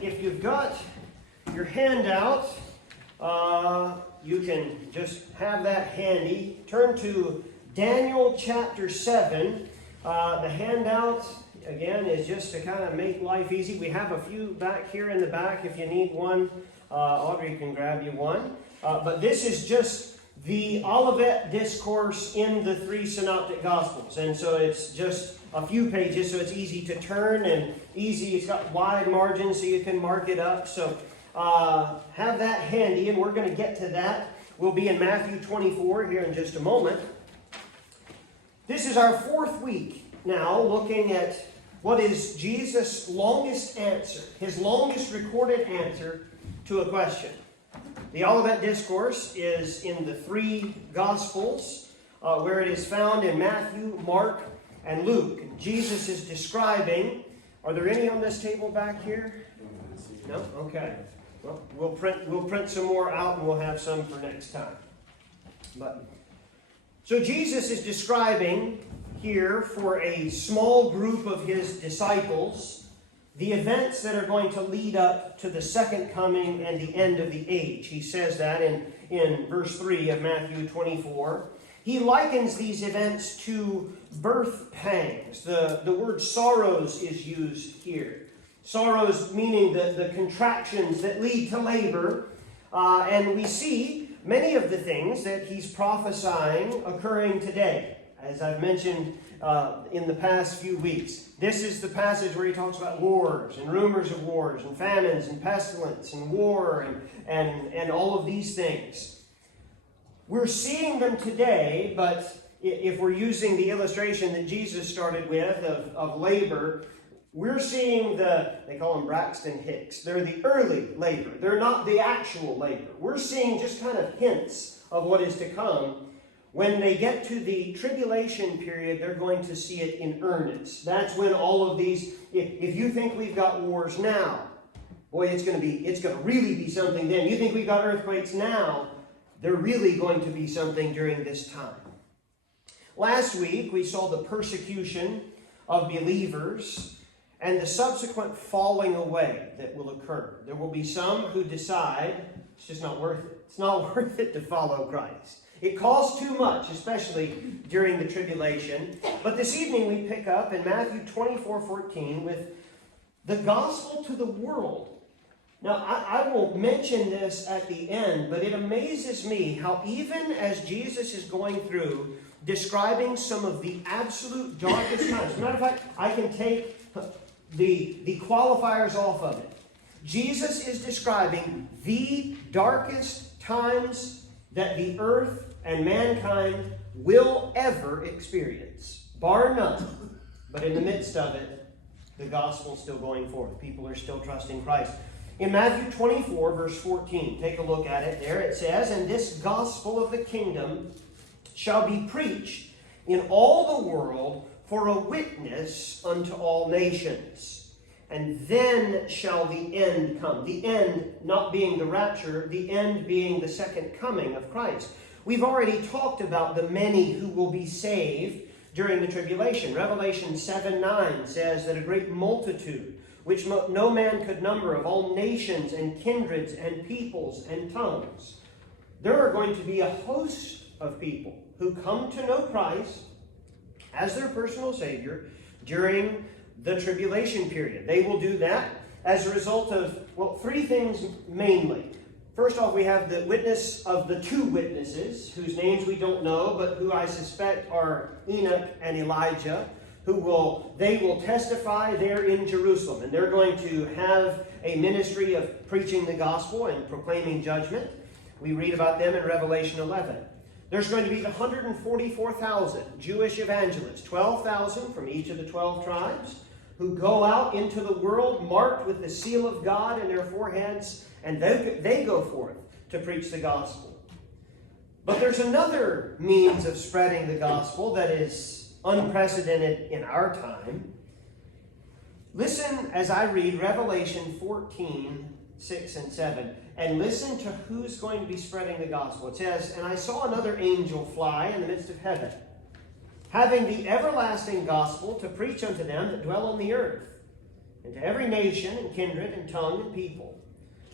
if you've got your handout, you can just have that handy. Turn to Daniel chapter 7. The handout, again, is just to kind of make life easy. We have a few back here in the back. If you need one, Audrey can grab you one. But this is just the Olivet Discourse in the three synoptic Gospels. And so it's just a few pages, so it's easy to turn and easy. It's got wide margins so you can mark it up. So have that handy, and we're going to get to that. We'll be in Matthew 24 here in just a moment. This is our fourth week now, looking at what is Jesus' longest answer, his longest recorded answer to a question. The Olivet Discourse is in the three Gospels, where it is found in Matthew, Mark, and Luke. And Jesus is describing, are there any on this table back here? No? Okay. Well, we'll print some more out, and we'll have some for next time. So Jesus is describing here for a small group of his disciples the events that are going to lead up to the second coming and the end of the age. He says that in verse 3 of Matthew 24. He likens these events to birth pangs. The word sorrows is used here. Sorrows meaning the contractions that lead to labor. And we see many of the things that he's prophesying occurring today, as I've mentioned in the past few weeks. This is the passage where he talks about wars and rumors of wars and famines and pestilence and war and all of these things. We're seeing them today, but if we're using the illustration that Jesus started with of labor, we're seeing they call them Braxton Hicks. They're the early labor. They're not the actual labor. We're seeing just kind of hints of what is to come. When they get to the tribulation period, they're going to see it in earnest. That's when all of these, if you think we've got wars now, boy, it's going to really be something then. You think we've got earthquakes now, they're really going to be something during this time. Last week, we saw the persecution of believers and the subsequent falling away that will occur. There will be some who decide it's just not worth it. It's not worth it to follow Christ. It costs too much, especially during the tribulation. But this evening we pick up in Matthew 24:14 with the gospel to the world. Now, I will mention this at the end, but it amazes me how even as Jesus is going through describing some of the absolute darkest times. As a matter of fact, I can take the qualifiers off of it. Jesus is describing the darkest times that the earth and mankind will ever experience, bar none. But in the midst of it, the gospel is still going forth. People are still trusting Christ. In Matthew 24, verse 14, take a look at it there. It says, "And this gospel of the kingdom shall be preached in all the world for a witness unto all nations. And then shall the end come." The end not being the rapture, the end being the second coming of Christ. We've already talked about the many who will be saved during the tribulation. Revelation 7:9 says that a great multitude, which no man could number, of all nations and kindreds and peoples and tongues. There are going to be a host of people who come to know Christ as their personal Savior during the tribulation period. They will do that as a result of, three things mainly. First off, we have the witness of the two witnesses, whose names we don't know, but who I suspect are Enoch and Elijah, they will testify there in Jerusalem. And they're going to have a ministry of preaching the gospel and proclaiming judgment. We read about them in Revelation 11. There's going to be the 144,000 Jewish evangelists, 12,000 from each of the 12 tribes, who go out into the world marked with the seal of God in their foreheads, and they go forth to preach the gospel. But there's another means of spreading the gospel that is unprecedented in our time. Listen as I read Revelation 14:6 and 7, and listen to who's going to be spreading the gospel. It says, "And I saw another angel fly in the midst of heaven, having the everlasting gospel to preach unto them that dwell on the earth, and to every nation and kindred and tongue and people,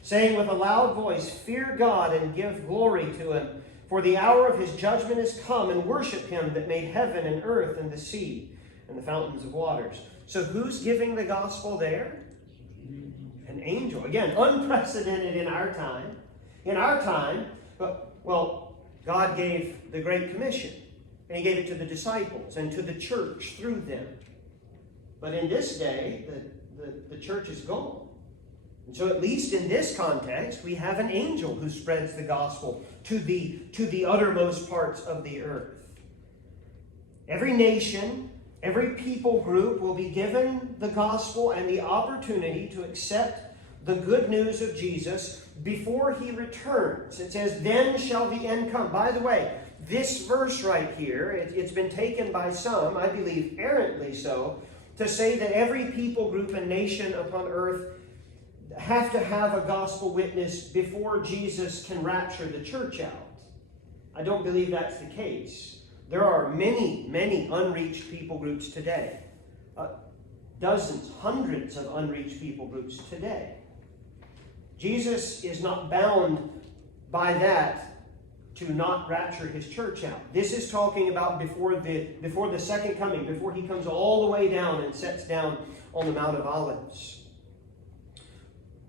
saying with a loud voice, Fear God and give glory to him, for the hour of his judgment is come, and worship him that made heaven and earth and the sea and the fountains of waters. So who's giving the gospel there? An angel. Again, unprecedented in our time. In our time, well, God gave the Great Commission, and he gave it to the disciples and to the church through them. But in this day, the church is gone. And so at least in this context, we have an angel who spreads the gospel to the uttermost parts of the earth. Every nation, every people group will be given the gospel and the opportunity to accept the good news of Jesus before he returns. It says, then shall the end come. By the way, this verse right here, it's been taken by some, I believe errantly so, to say that every people group and nation upon earth have to have a gospel witness before Jesus can rapture the church out. I don't believe that's the case. There are many, many unreached people groups today. Dozens, hundreds of unreached people groups today. Jesus is not bound by that to not rapture his church out. This is talking about before the second coming, before he comes all the way down and sets down on the Mount of Olives.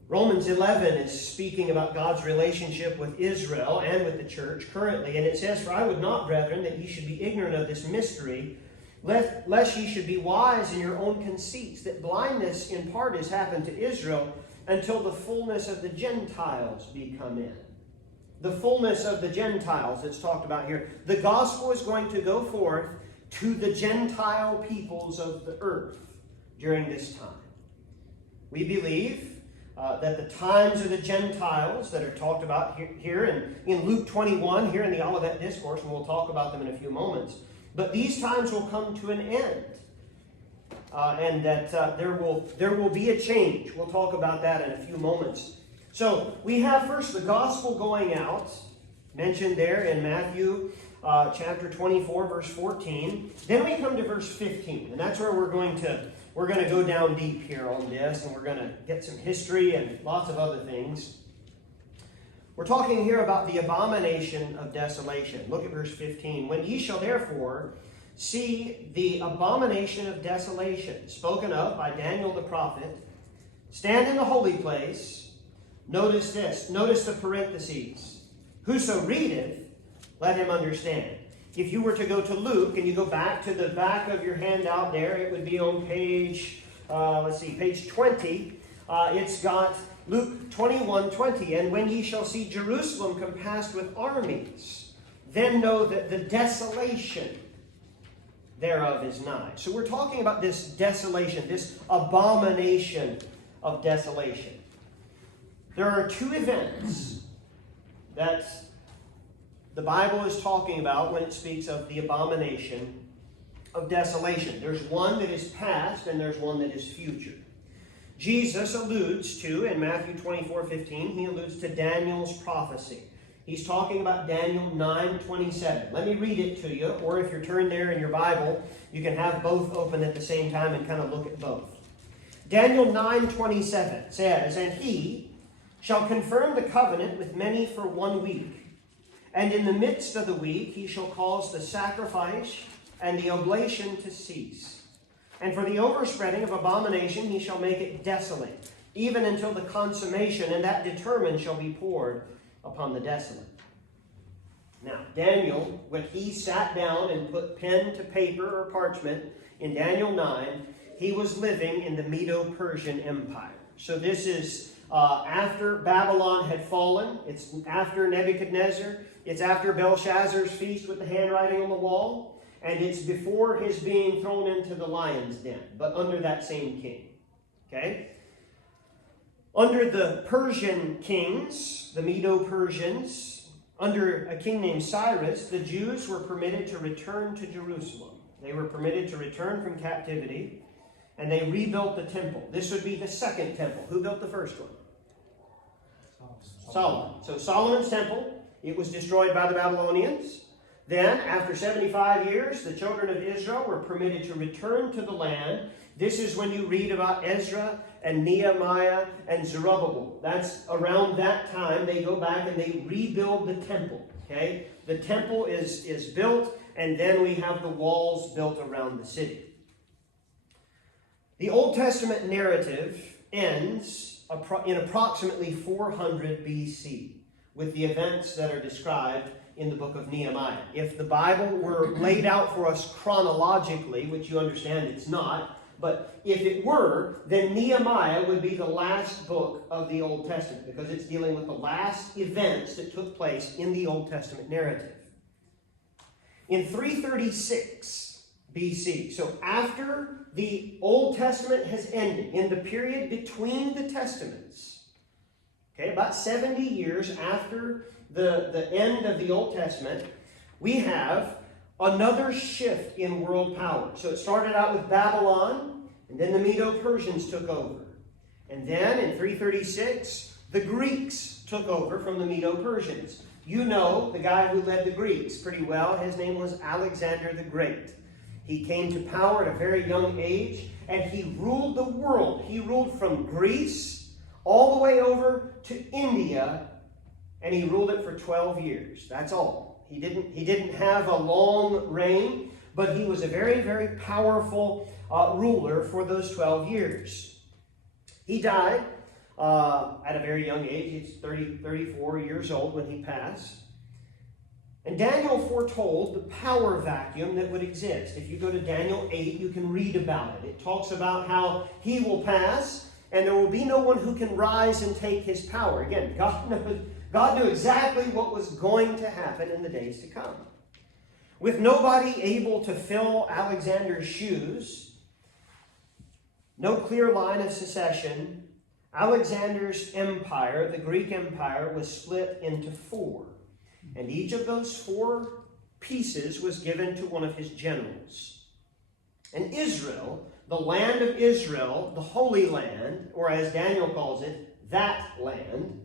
Romans 11 is speaking about God's relationship with Israel and with the church currently. And it says, For I would not, brethren, that ye should be ignorant of this mystery, lest ye should be wise in your own conceits, that blindness in part has happened to Israel until the fullness of the Gentiles be come in. The fullness of the Gentiles that's talked about here. The gospel is going to go forth to the Gentile peoples of the earth during this time. We believe that the times of the Gentiles that are talked about here in Luke 21, here in the Olivet Discourse, and we'll talk about them in a few moments. But these times will come to an end. And that there will be a change. We'll talk about that in a few moments. So we have first the gospel going out, mentioned there in Matthew chapter 24, verse 14. Then we come to verse 15, and that's where we're going to go down deep here on this, and we're going to get some history and lots of other things. We're talking here about the abomination of desolation. Look at verse 15. When ye shall therefore see the abomination of desolation, spoken of by Daniel the prophet, stand in the holy place. Notice this. Notice the parentheses. Whoso readeth, let him understand. If you were to go to Luke, and you go back to the back of your handout there, it would be on page 20. It's got Luke 21:20. And when ye shall see Jerusalem compassed with armies, then know that the desolation thereof is nigh. So we're talking about this desolation, this abomination of desolation. There are two events that the Bible is talking about when it speaks of the abomination of desolation. There's one that is past and there's one that is future. Jesus alludes to, in Matthew 24:15, he alludes to Daniel's prophecy. He's talking about Daniel 9:27. Let me read it to you, or if you're turned there in your Bible, you can have both open at the same time and kind of look at both. Daniel 9:27 says, And he shall confirm the covenant with many for 1 week. And in the midst of the week he shall cause the sacrifice and the oblation to cease. And for the overspreading of abomination he shall make it desolate, even until the consummation, and that determined shall be poured upon the desolate. Now, Daniel, when he sat down and put pen to paper or parchment in Daniel 9, he was living in the Medo-Persian Empire. So this is after Babylon had fallen. It's after Nebuchadnezzar. It's after Belshazzar's feast with the handwriting on the wall. And it's before his being thrown into the lion's den, but under that same king. Okay? Under the Persian kings, the Medo-Persians, under a king named Cyrus, the Jews were permitted to return to Jerusalem. They were permitted to return from captivity, and they rebuilt the temple. This would be the second temple. Who built the first one? Solomon. So Solomon's temple, it was destroyed by the Babylonians. Then, after 75 years, the children of Israel were permitted to return to the land. This is when you read about Ezra and Nehemiah and Zerubbabel. That's around that time they go back and they rebuild the temple. Okay? The temple is built, and then we have the walls built around the city. The Old Testament narrative ends in approximately 400 BC with the events that are described in the book of Nehemiah. If the Bible were laid out for us chronologically, which you understand it's not, but if it were, then Nehemiah would be the last book of the Old Testament because it's dealing with the last events that took place in the Old Testament narrative. In 336 BC, so after the Old Testament has ended, in the period between the Testaments, okay, about 70 years after the end of the Old Testament, we have another shift in world power. So it started out with Babylon, and then the Medo-Persians took over. And then in 336, the Greeks took over from the Medo-Persians. You know the guy who led the Greeks pretty well. His name was Alexander the Great. He came to power at a very young age, and he ruled the world. He ruled from Greece all the way over to India, and he ruled it for 12 years. That's all. He didn't have a long reign, but he was a very, very powerful ruler for those 12 years. He died at a very young age. He's 34 years old when he passed. And Daniel foretold the power vacuum that would exist. If you go to Daniel 8, you can read about it. It talks about how he will pass, and there will be no one who can rise and take his power. Again, God knew exactly what was going to happen in the days to come. With nobody able to fill Alexander's shoes, no clear line of succession, Alexander's empire, the Greek empire, was split into four. And each of those four pieces was given to one of his generals. And Israel, the land of Israel, the Holy Land, or as Daniel calls it, that land,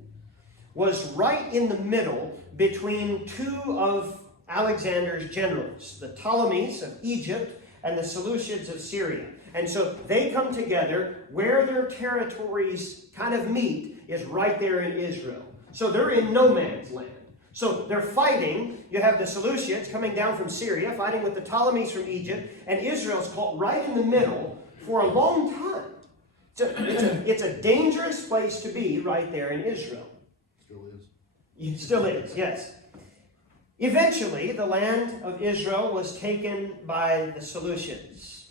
was right in the middle between two of Alexander's generals, the Ptolemies of Egypt and the Seleucids of Syria. And so they come together. Where their territories kind of meet is right there in Israel. So they're in no man's land. So they're fighting. You have the Seleucids coming down from Syria, fighting with the Ptolemies from Egypt, and Israel's caught right in the middle for a long time. It's a dangerous place to be right there in Israel. Still is. It still is, yes. Eventually, the land of Israel was taken by the Seleucids.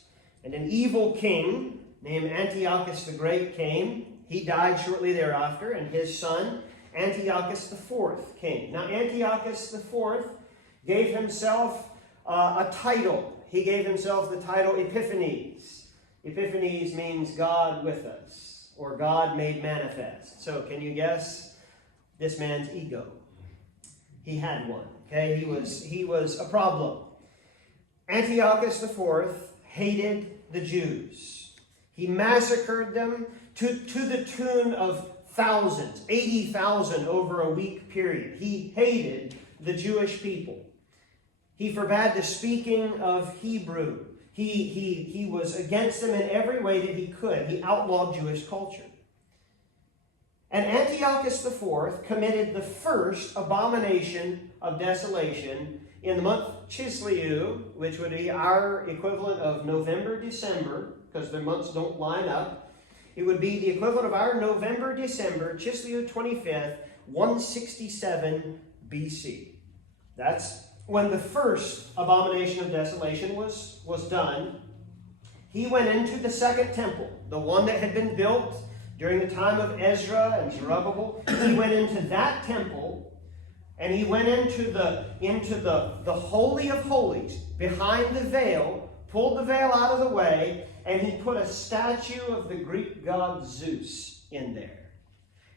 And an evil king named Antiochus the Great came. He died shortly thereafter, and his son, Antiochus IV, came. Now, Antiochus IV gave himself a title. He gave himself the title Epiphanes. Epiphanes means God with us, or God made manifest. So, can you guess this man's ego? He had one. Okay, he was a problem. Antiochus IV hated the Jews. He massacred them to the tune of thousands, 80,000 over a week period. He hated the Jewish people. He forbade the speaking of Hebrew. He was against them in every way that he could. He outlawed Jewish culture. And Antiochus IV committed the first abomination of desolation in the month Chislev, which would be our equivalent of November, December, because the months don't line up. It would be the equivalent of our November, December, Chislev 25th, 167 BC. That's when the first abomination of desolation was done. He went into the second temple, the one that had been built during the time of Ezra and Zerubbabel. He went into that temple, and he went into the Holy of Holies, behind the veil, pulled the veil out of the way, and he put a statue of the Greek god Zeus in there.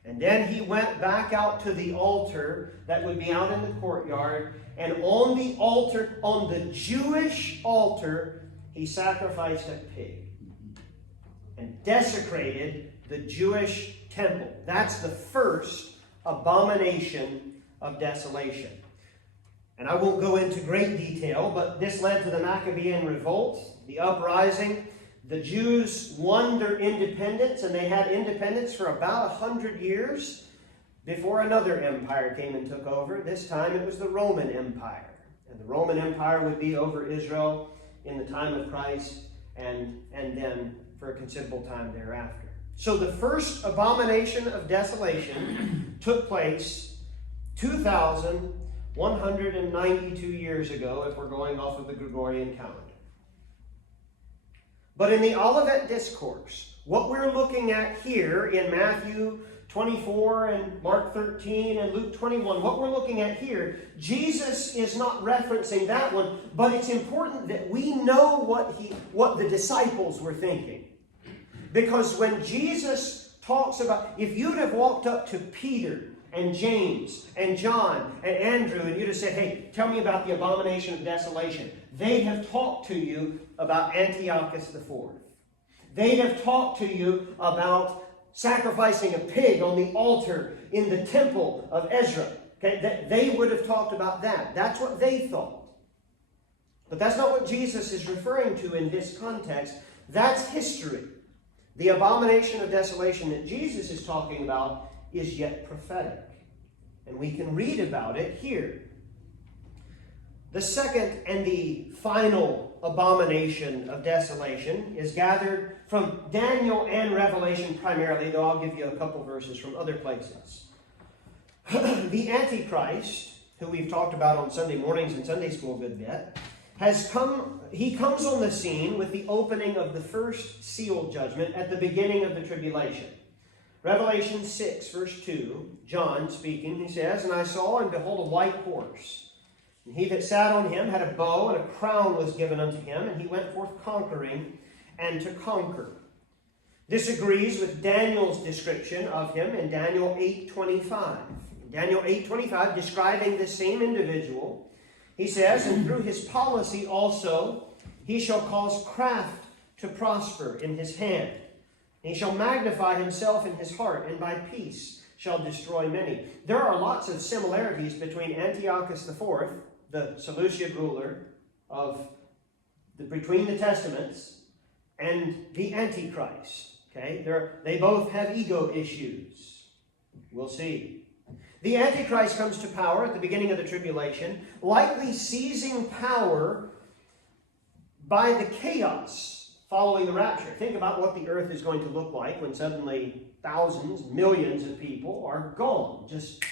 And then he went back out to the altar that would be out in the courtyard, and on the altar, on the Jewish altar, he sacrificed a pig and desecrated the Jewish temple. That's the first abomination of desolation. And I won't go into great detail, but this led to the Maccabean revolt, the uprising The Jews won their independence, and they had independence for about 100 years before another empire came and took over. This time it was the Roman Empire. And the Roman Empire would be over Israel in the time of Christ and then for a considerable time thereafter. So the first abomination of desolation took place 2,192 years ago, if we're going off of the Gregorian calendar. But in the Olivet Discourse, what we're looking at here in Matthew 24 and Mark 13 and Luke 21, what we're looking at here, Jesus is not referencing that one, but it's important that we know what the disciples were thinking. Because when Jesus talks about, if you'd have walked up to Peter and James and John and Andrew and you'd have said, hey, tell me about the abomination of desolation, they'd have talked to you about Antiochus IV. They'd have talked to you about sacrificing a pig on the altar in the temple of Ezra. Okay? They would have talked about that. That's what they thought. But that's not what Jesus is referring to in this context. That's history. The abomination of desolation that Jesus is talking about is yet prophetic. And we can read about it here. The second and the final abomination of desolation is gathered from Daniel and Revelation primarily, though I'll give you a couple verses from other places. The Antichrist, who we've talked about on Sunday mornings and Sunday school a good bit, he comes on the scene with the opening of the first seal judgment at the beginning of the tribulation. Revelation 6, verse 2, John speaking, he says, "And I saw, and behold, a white horse. And he that sat on him had a bow, and a crown was given unto him, and he went forth conquering and to conquer." This agrees with Daniel's description of him in Daniel 8:25. Daniel 8:25, describing the same individual, he says, "And through his policy also he shall cause craft to prosper in his hand. He shall magnify himself in his heart, and by peace shall destroy many." There are lots of similarities between Antiochus IV, the Seleucid ruler between the Testaments, and the Antichrist. Okay, they both have ego issues. We'll see. The Antichrist comes to power at the beginning of the tribulation, likely seizing power by the chaos following the rapture. Think about what the earth is going to look like when suddenly thousands, millions of people are gone. Just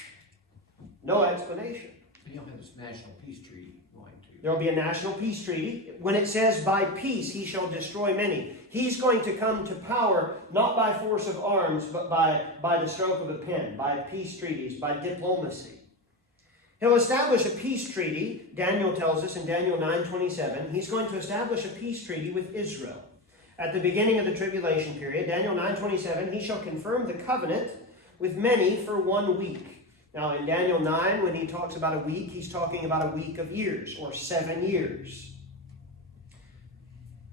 no explanation. And you'll have this national peace treaty going to. There will be a national peace treaty. When it says, by peace he shall destroy many, he's going to come to power not by force of arms, but by the stroke of a pen, by peace treaties, by diplomacy. He'll establish a peace treaty, Daniel tells us in Daniel 9:27. He's going to establish a peace treaty with Israel. At the beginning of the tribulation period, Daniel 9:27, he shall confirm the covenant with many for 1 week. Now, in Daniel 9, when he talks about a week, he's talking about a week of years, or 7 years.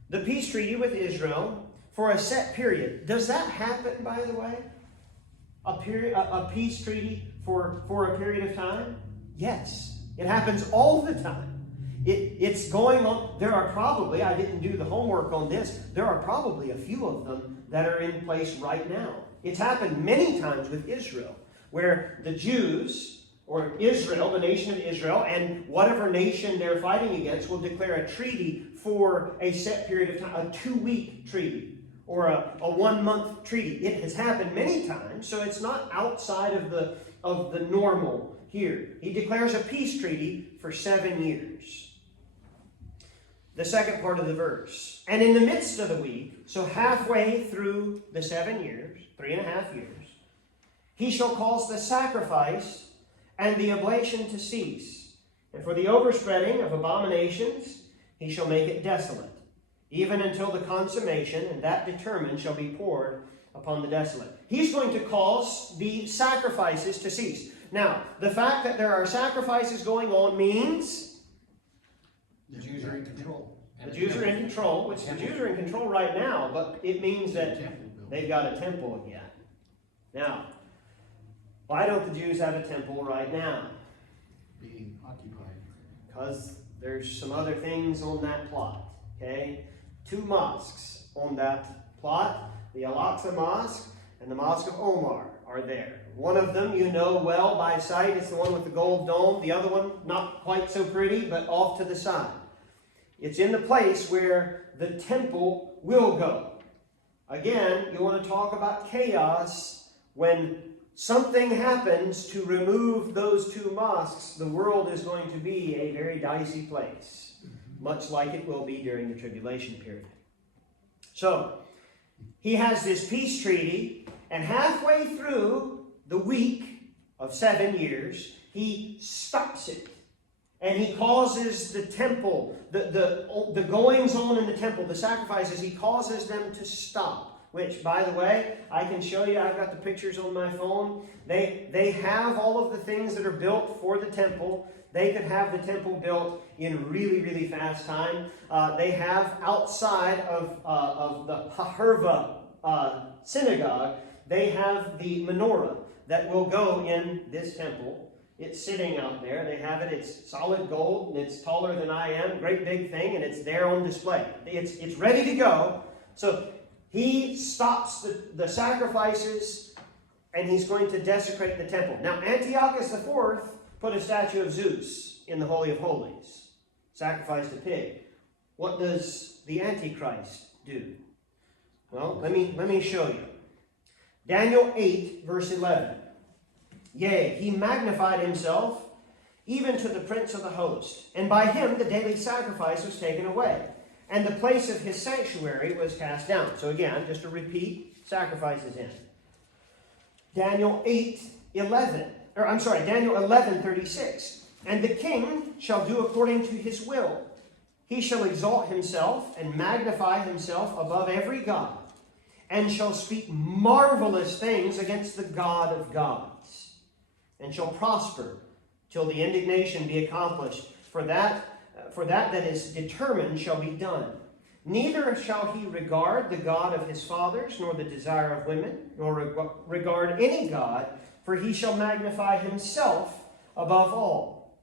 The peace treaty with Israel for a set period. Does that happen, by the way? A peace treaty for a period of time? Yes. It happens all the time. It's going on. There are probably, I didn't do the homework on this, there are probably a few of them that are in place right now. It's happened many times with Israel, where the Jews, or Israel, the nation of Israel, and whatever nation they're fighting against will declare a treaty for a set period of time, a 2-week treaty, or a 1-month treaty. It has happened many times, so it's not outside of the normal here. He declares a peace treaty for 7 years. The second part of the verse. "And in the midst of the week," so halfway through the 7 years, 3.5 years, "he shall cause the sacrifice and the oblation to cease. And for the overspreading of abominations, he shall make it desolate, even until the consummation, and that determined shall be poured upon the desolate." He's going to cause the sacrifices to cease. Now, the fact that there are sacrifices going on means The Jews are in control. the Jews are in control, which the Jews are in control right now, but it means that they've got a temple again. Now, why don't the Jews have a temple right now? Being occupied. Because there's some other things on that plot. Okay? two mosques on that plot. The Al-Aqsa Mosque and the Mosque of Omar are there. One of them you know well by sight. It's the one with the gold dome. The other one, not quite so pretty, but off to the side. It's in the place where the temple will go. Again, you want to talk about chaos. When something happens to remove those two mosques, the world is going to be a very dicey place, much like it will be during the tribulation period. So, he has this peace treaty, and halfway through the week of 7 years, he stops it. And he causes the temple, the goings-on in the temple, the sacrifices, he causes them to stop. Which, by the way, I can show you. I've got the pictures on my phone. They have all of the things that are built for the temple. They could have the temple built in really, really fast time. They have outside of the Paherva synagogue, they have the menorah that will go in this temple. It's sitting out there. They have it. It's solid gold, and it's taller than I am. Great big thing, and it's there on display. It's ready to go. So he stops the sacrifices, and he's going to desecrate the temple. Now, Antiochus IV put a statue of Zeus in the Holy of Holies, sacrificed a pig. What does the Antichrist do? Well, let me show you. Daniel 8, verse 11. Yea, he magnified himself even to the prince of the host, and by him the daily sacrifice was taken away, and the place of his sanctuary was cast down. So again, just to repeat, sacrifices in. Daniel 11:36. And the king shall do according to his will. He shall exalt himself and magnify himself above every god, and shall speak marvelous things against the God of gods, and shall prosper till the indignation be accomplished. For that is determined shall be done. Neither shall he regard the God of his fathers, nor the desire of women, nor regard any god, for he shall magnify himself above all.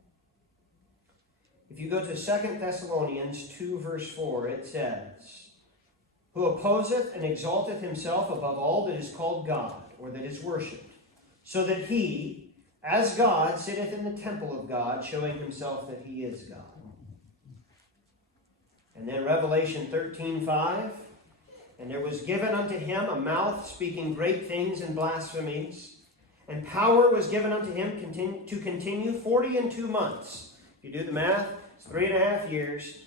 If you go to 2 Thessalonians 2, verse 4, it says, who opposeth and exalteth himself above all that is called God, or that is worshipped, so that he, as God, sitteth in the temple of God, showing himself that he is God. And then Revelation 13:5, and there was given unto him a mouth speaking great things and blasphemies, and power was given unto him to continue 42 months. If you do the math, it's 3.5 years.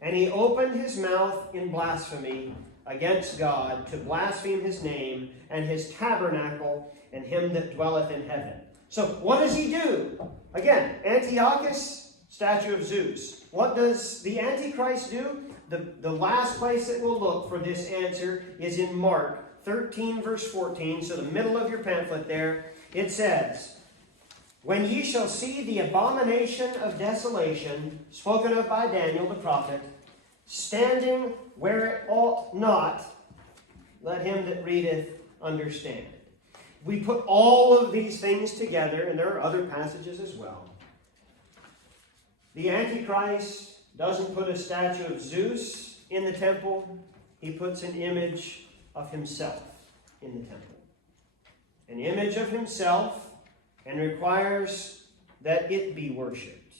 And he opened his mouth in blasphemy against God, to blaspheme his name and his tabernacle and him that dwelleth in heaven. So what does he do? Again, Antiochus, statue of Zeus. What does the Antichrist do? The last place that we'll look for this answer is in Mark 13, verse 14. So the middle of your pamphlet there, it says, when ye shall see the abomination of desolation, spoken of by Daniel the prophet, standing where it ought not, let him that readeth understand. We put all of these things together, and there are other passages as well. The Antichrist doesn't put a statue of Zeus in the temple. He puts an image of himself in the temple. An image of himself, and requires that it be worshipped.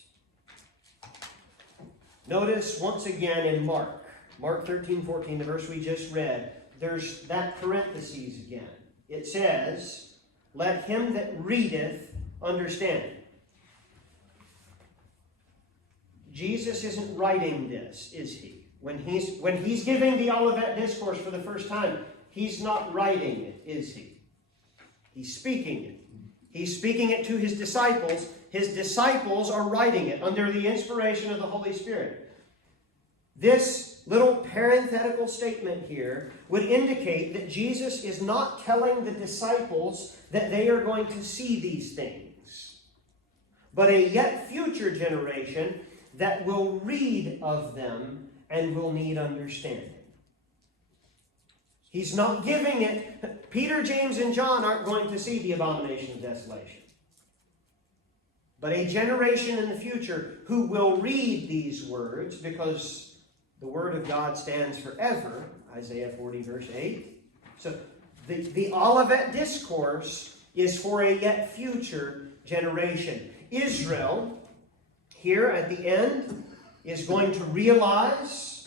Notice once again in Mark 13:14, the verse we just read, there's that parentheses again. It says, let him that readeth understand. Jesus isn't writing this, is he? When he's giving the Olivet Discourse for the first time, he's not writing it, is he? He's speaking it. He's speaking it to his disciples. His disciples are writing it under the inspiration of the Holy Spirit. This little parenthetical statement here would indicate that Jesus is not telling the disciples that they are going to see these things, but a yet future generation that will read of them and will need understanding. He's not giving it. Peter, James, and John aren't going to see the abomination of desolation. But a generation in the future who will read these words, because The Word of God stands forever, Isaiah 40, verse 8. So the Olivet Discourse is for a yet future generation. Israel, here at the end, is going to realize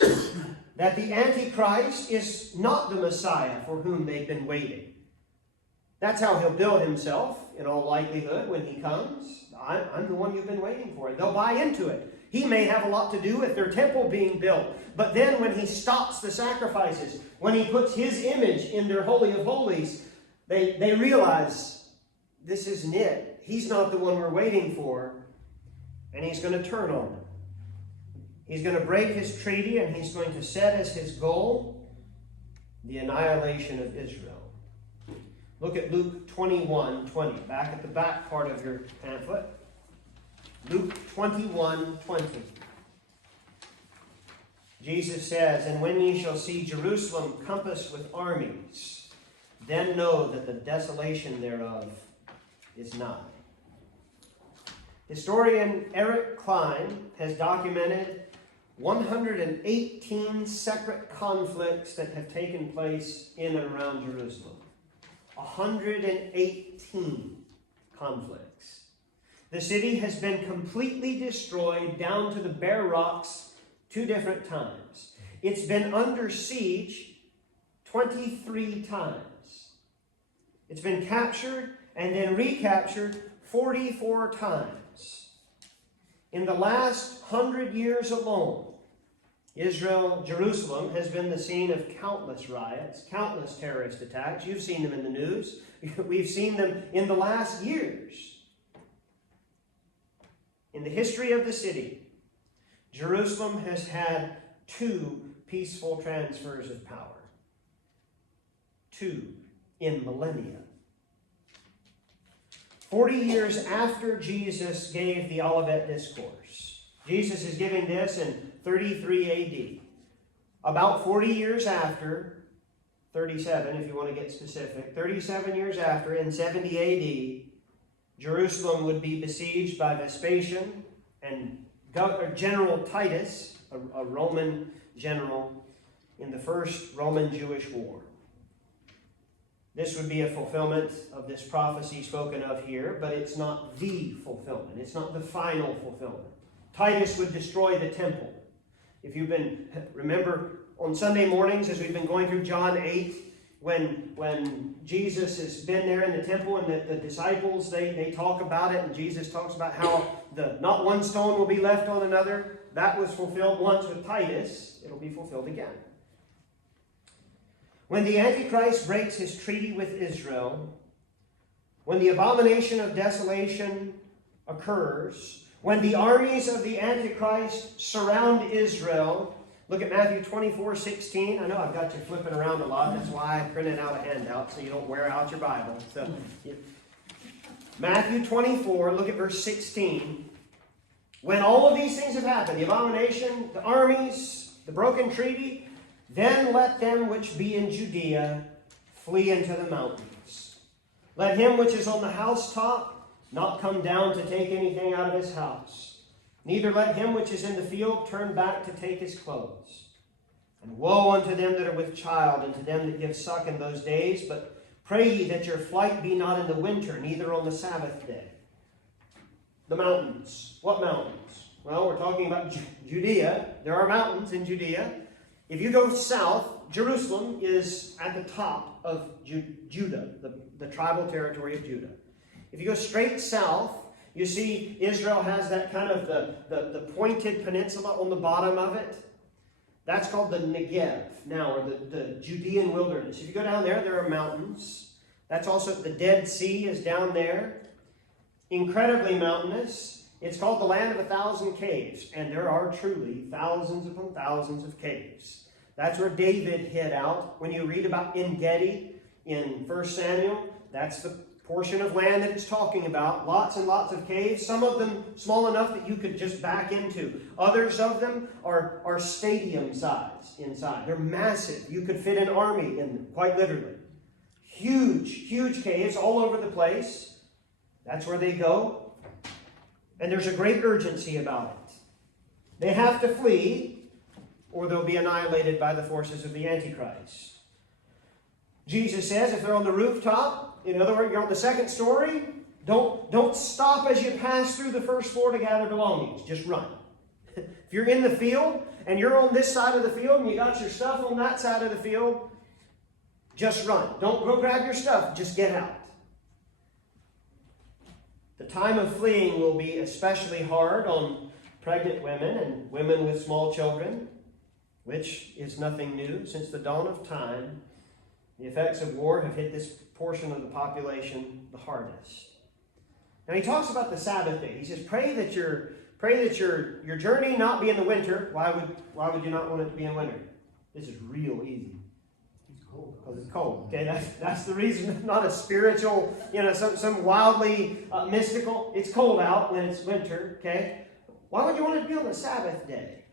that the Antichrist is not the Messiah for whom they've been waiting. That's how he'll bill himself, in all likelihood, when he comes. I'm the one you've been waiting for. They'll buy into it. He may have a lot to do with their temple being built. But then when he stops the sacrifices, when he puts his image in their Holy of Holies, they realize this isn't it. He's not the one we're waiting for. And he's going to turn on them. He's going to break his treaty, and he's going to set as his goal the annihilation of Israel. Look at Luke 21:20, back at the back part of your pamphlet. Luke 21:20. Jesus says, "And when ye shall see Jerusalem compassed with armies, then know that the desolation thereof is nigh." Historian Eric Klein has documented 118 separate conflicts that have taken place in and around Jerusalem. 118 conflicts. The city has been completely destroyed down to the bare rocks 2 different times. It's been under siege 23 times. It's been captured and then recaptured 44 times. In the last 100 years alone, Jerusalem has been the scene of countless riots, countless terrorist attacks. You've seen them in the news. We've seen them in the last years. In the history of the city, Jerusalem has had 2 peaceful transfers of power. 2 in millennia. 40 years after Jesus gave the Olivet Discourse. Jesus is giving this in 33 AD. About 40 years after, 37 if you want to get specific, 37 years after, in 70 AD, Jerusalem would be besieged by Vespasian and General Titus, a Roman general, in the First Roman-Jewish War. This would be a fulfillment of this prophecy spoken of here, but it's not the fulfillment. It's not the final fulfillment. Titus would destroy the temple. If you've been, remember on Sunday mornings as we've been going through John 8, when Jesus has been there in the temple and the disciples, they talk about it, and Jesus talks about how not one stone will be left on another. That was fulfilled once with Titus. It'll be fulfilled again. When the Antichrist breaks his treaty with Israel, when the abomination of desolation occurs, when the armies of the Antichrist surround Israel, look at Matthew 24:16. I know I've got you flipping around a lot. That's why I printed out a handout so you don't wear out your Bible. So, Matthew 24, look at verse 16. When all of these things have happened, the abomination, the armies, the broken treaty, then let them which be in Judea flee into the mountains. Let him which is on the housetop not come down to take anything out of his house. Neither let him which is in the field turn back to take his clothes. And woe unto them that are with child, and to them that give suck in those days. But pray ye that your flight be not in the winter, neither on the Sabbath day. The mountains. What mountains? Well, we're talking about Judea. There are mountains in Judea. If you go south, Jerusalem is at the top of Judah, the tribal territory of Judah. If you go straight south, you see Israel has that kind of the pointed peninsula on the bottom of it. That's called the Negev now, or the Judean wilderness. If you go down there, there are mountains. That's also, the Dead Sea is down there. Incredibly mountainous. It's called the land of 1,000 caves. And there are truly thousands upon thousands of caves. That's where David hid out. When you read about En-Gedi in 1 Samuel, that's the portion of land that it's talking about. Lots and lots of caves. Some of them small enough that you could just back into. Others of them are stadium size inside. They're massive. You could fit an army in them, quite literally. Huge, huge caves all over the place. That's where they go. And there's a great urgency about it. They have to flee. or they'll be annihilated by the forces of the Antichrist. Jesus says if they're on the rooftop, in other words, you're on the second story, don't stop as you pass through the first floor to gather belongings. Just run. If you're in the field and you're on this side of the field and you got your stuff on that side of the field, just run. Don't go grab your stuff. Just get out. The time of fleeing will be especially hard on pregnant women and women with small children, which is nothing new. Since the dawn of time, the effects of war have hit this portion of the population the hardest. Now he talks about the Sabbath day. He says, pray that your journey not be in the winter. Why would you not want it to be in winter? This is real easy. It's cold. Because it's cold. Okay, that's the reason. Not a spiritual, some wildly mystical. It's cold out when it's winter. Okay, why would you want it to be on the Sabbath day?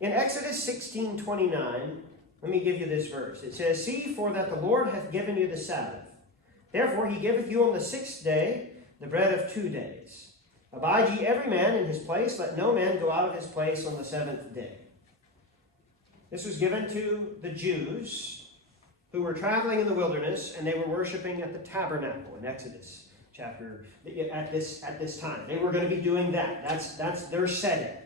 In Exodus 16:29, let me give you this verse. It says, "See, for that the Lord hath given you the Sabbath. Therefore he giveth you on the 6th day the bread of 2 days. Abide ye every man in his place, let no man go out of his place on the 7th day." This was given to the Jews who were traveling in the wilderness, and they were worshiping at the tabernacle in Exodus chapter at this time. They were going to be doing that. That's their setting.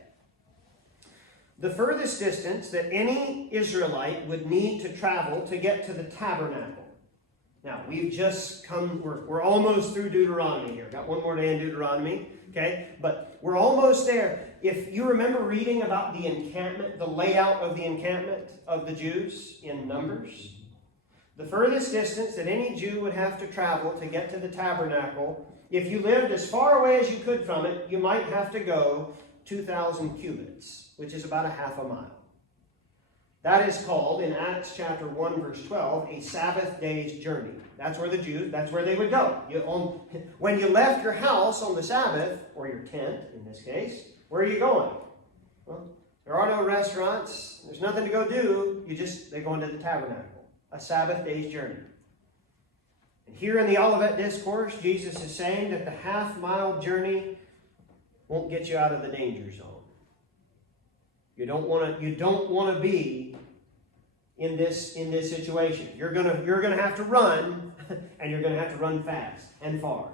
The furthest distance that any Israelite would need to travel to get to the tabernacle. Now, we've just come, we're almost through Deuteronomy here. Got one more day in Deuteronomy, okay? But we're almost there. If you remember reading about the encampment, the layout of the encampment of the Jews in Numbers, the furthest distance that any Jew would have to travel to get to the tabernacle, if you lived as far away as you could from it, you might have to go 2,000 cubits, which is about a half a mile. That is called, in Acts chapter 1, verse 12, a Sabbath day's journey. That's where they would go. When you left your house on the Sabbath, or your tent in this case, where are you going? Well, there are no restaurants. There's nothing to go do. They go into the tabernacle. A Sabbath day's journey. And here in the Olivet Discourse, Jesus is saying that the half-mile journey won't get you out of the danger zone. You don't want to be in this situation. You're gonna have to run, and you're gonna have to run fast and far.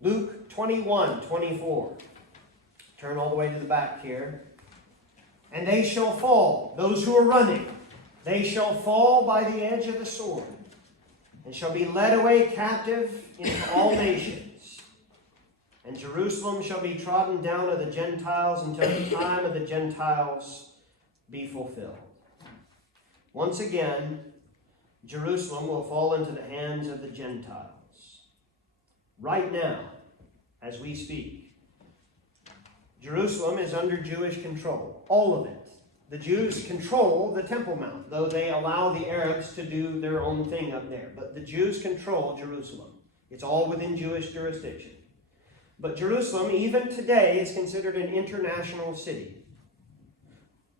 Luke 21:24. Turn all the way to the back here. "And they shall fall," those who are running, "they shall fall by the edge of the sword, and shall be led away captive into all nations. And Jerusalem shall be trodden down of the Gentiles until the time of the Gentiles be fulfilled." Once again, Jerusalem will fall into the hands of the Gentiles. Right now, as we speak, Jerusalem is under Jewish control. All of it. The Jews control the Temple Mount, though they allow the Arabs to do their own thing up there. But the Jews control Jerusalem. It's all within Jewish jurisdiction. But Jerusalem, even today, is considered an international city.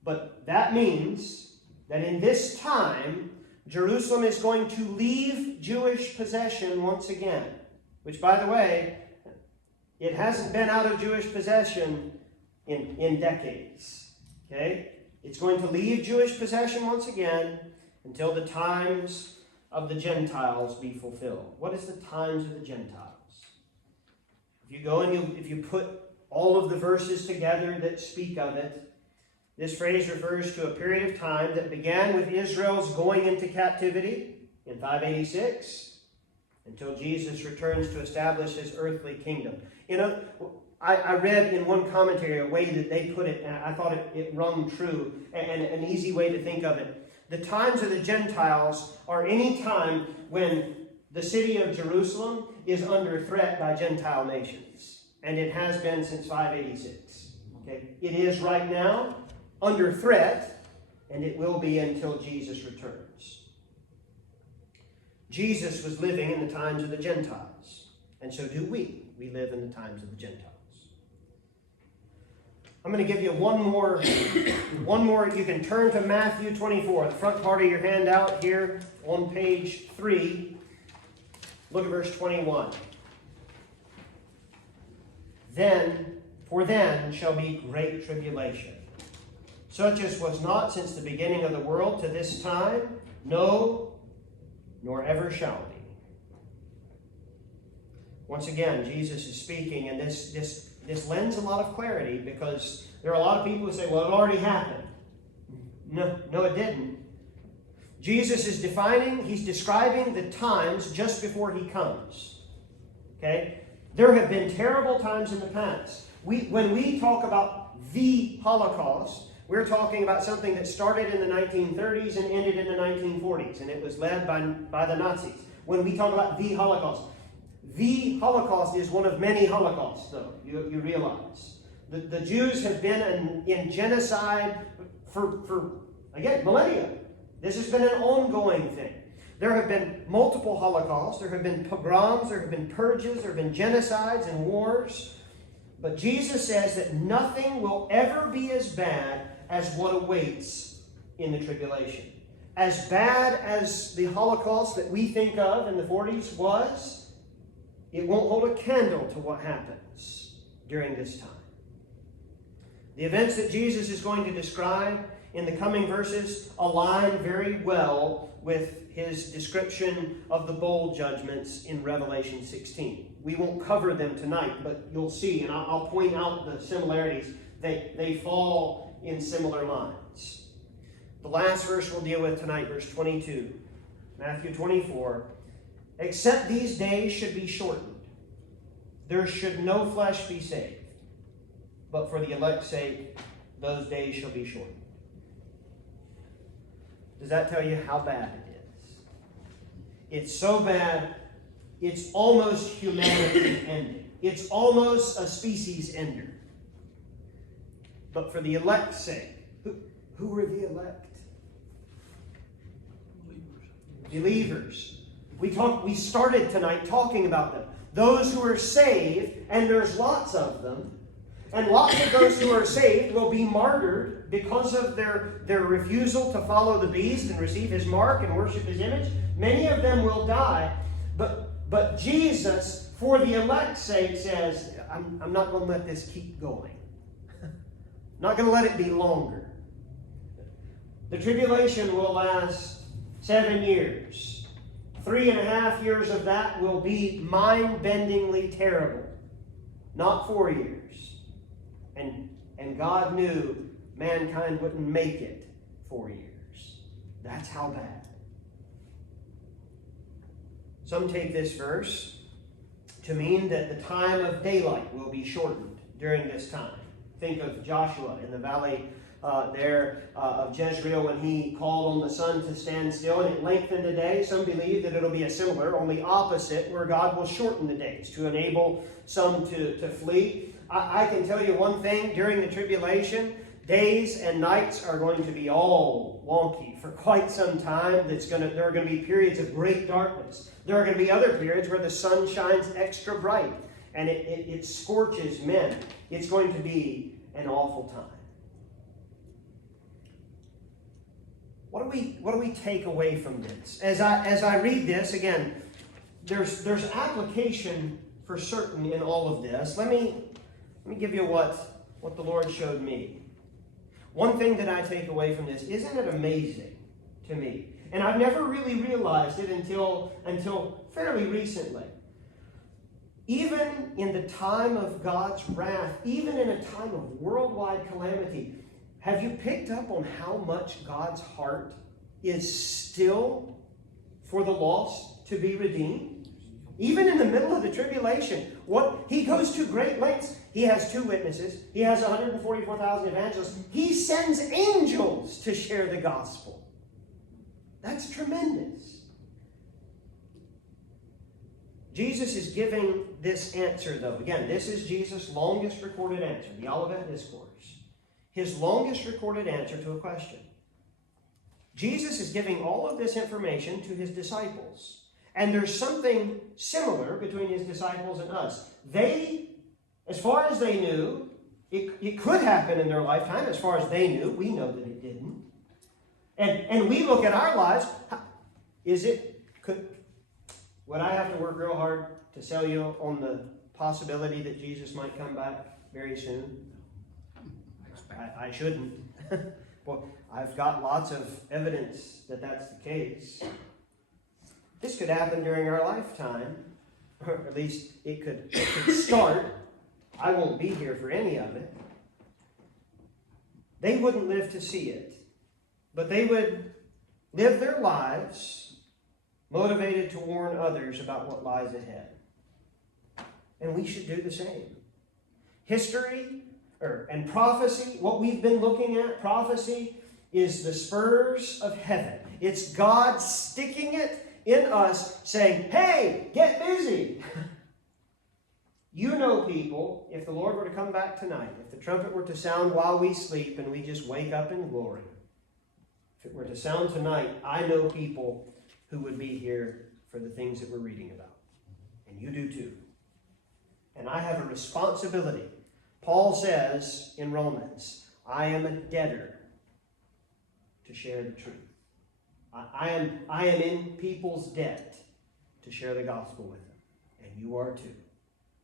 But that means that in this time, Jerusalem is going to leave Jewish possession once again. Which, by the way, it hasn't been out of Jewish possession in decades. Okay? It's going to leave Jewish possession once again until the times of the Gentiles be fulfilled. What is the times of the Gentiles? If you go and if you put all of the verses together that speak of it, this phrase refers to a period of time that began with Israel's going into captivity in 586 until Jesus returns to establish his earthly kingdom. I read in one commentary a way that they put it, and I thought it rung true, and an easy way to think of it. The times of the Gentiles are any time when the city of Jerusalem is under threat by Gentile nations. And it has been since 586. Okay? It is right now under threat, and it will be until Jesus returns. Jesus was living in the times of the Gentiles. And so do we. We live in the times of the Gentiles. I'm going to give you one more. You can turn to Matthew 24, the front part of your handout here on page 3. Look at verse 21. "Then shall be great tribulation, such as was not since the beginning of the world to this time, no, nor ever shall be. Once again, Jesus is speaking, and this lends a lot of clarity, because there are a lot of people who say, well, it already happened. No, it didn't. Jesus is he's describing the times just before he comes. Okay? There have been terrible times in the past. When we talk about the Holocaust, we're talking about something that started in the 1930s and ended in the 1940s, and it was led by the Nazis. When we talk about the Holocaust is one of many Holocausts, though, you realize. The Jews have been in genocide for again, millennia. This has been an ongoing thing. There have been multiple Holocausts. There have been pogroms. There have been purges. There have been genocides and wars. But Jesus says that nothing will ever be as bad as what awaits in the tribulation. As bad as the Holocaust that we think of in the 40s was, it won't hold a candle to what happens during this time. The events that Jesus is going to describe in the coming verses align very well with his description of the bowl judgments in Revelation 16. We won't cover them tonight, but you'll see, and I'll point out the similarities. They fall in similar lines. The last verse we'll deal with tonight, verse 22, Matthew 24. Except these days should be shortened, there should no flesh be saved. But for the elect's sake, those days shall be shortened. Does that tell you how bad it is? It's so bad, it's almost humanity ending. It's almost a species ender. But for the elect's sake, who were the elect? Believers. We started tonight talking about them. Those who are saved, and there's lots of them, and lots of those who are saved will be martyred because of their refusal to follow the beast and receive his mark and worship his image. Many of them will die, but Jesus, for the elect's sake, says, I'm not going to let this keep going. Not going to let it be longer. The tribulation will last 7 years. 3.5 years of that will be mind-bendingly terrible. Not 4 years. And God knew mankind wouldn't make it 4 years. That's how bad. Some take this verse to mean that the time of daylight will be shortened during this time. Think of Joshua in the valley of Jezreel when he called on the sun to stand still and it lengthened the day. Some believe that it'll be a similar, only opposite, where God will shorten the days to enable some to flee. I can tell you one thing, during the tribulation, days and nights are going to be all wonky for quite some time. There are going to be periods of great darkness. There are going to be other periods where the sun shines extra bright and it scorches men. It's going to be an awful time. What do we take away from this? As I read this, again, there's application for certain in all of this. Let me give you what the Lord showed me. One thing that I take away from this, isn't it amazing to me? And I've never really realized it until fairly recently. Even in the time of God's wrath, even in a time of worldwide calamity, have you picked up on how much God's heart is still for the lost to be redeemed? Even in the middle of the tribulation, he goes to great lengths. He has 2 witnesses. He has 144,000 evangelists. He sends angels to share the gospel. That's tremendous. Jesus is giving this answer, though. Again, this is Jesus' longest recorded answer, the Olivet Discourse. His longest recorded answer to a question. Jesus is giving all of this information to his disciples. And there's something similar between his disciples and us. They, as far as they knew, it could happen in their lifetime. As far as they knew, we know that it didn't. And we look at our lives. Would I have to work real hard to sell you on the possibility that Jesus might come back very soon? I shouldn't. Well, I've got lots of evidence that that's the case. This could happen during our lifetime, or at least it could start. I won't be here for any of it. They wouldn't live to see it, but they would live their lives motivated to warn others about what lies ahead. And we should do the same. History and prophecy, what we've been looking at, prophecy, is the spurs of heaven. It's God sticking it in us, saying, hey, get busy. You know people, if the Lord were to come back tonight, if the trumpet were to sound while we sleep and we just wake up in glory, if it were to sound tonight, I know people who would be here for the things that we're reading about. And you do too. And I have a responsibility. Paul says in Romans, I am a debtor to share the truth. I am in people's debt to share the gospel with them. And you are too.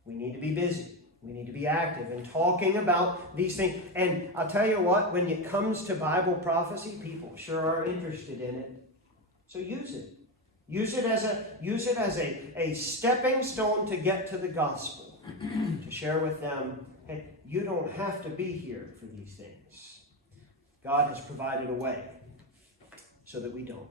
We need to be busy. We need to be active in talking about these things. And I'll tell you what, when it comes to Bible prophecy, people sure are interested in it. So use it. Use it as a stepping stone to get to the gospel. To share with them, hey, you don't have to be here for these things. God has provided a way so that we don't.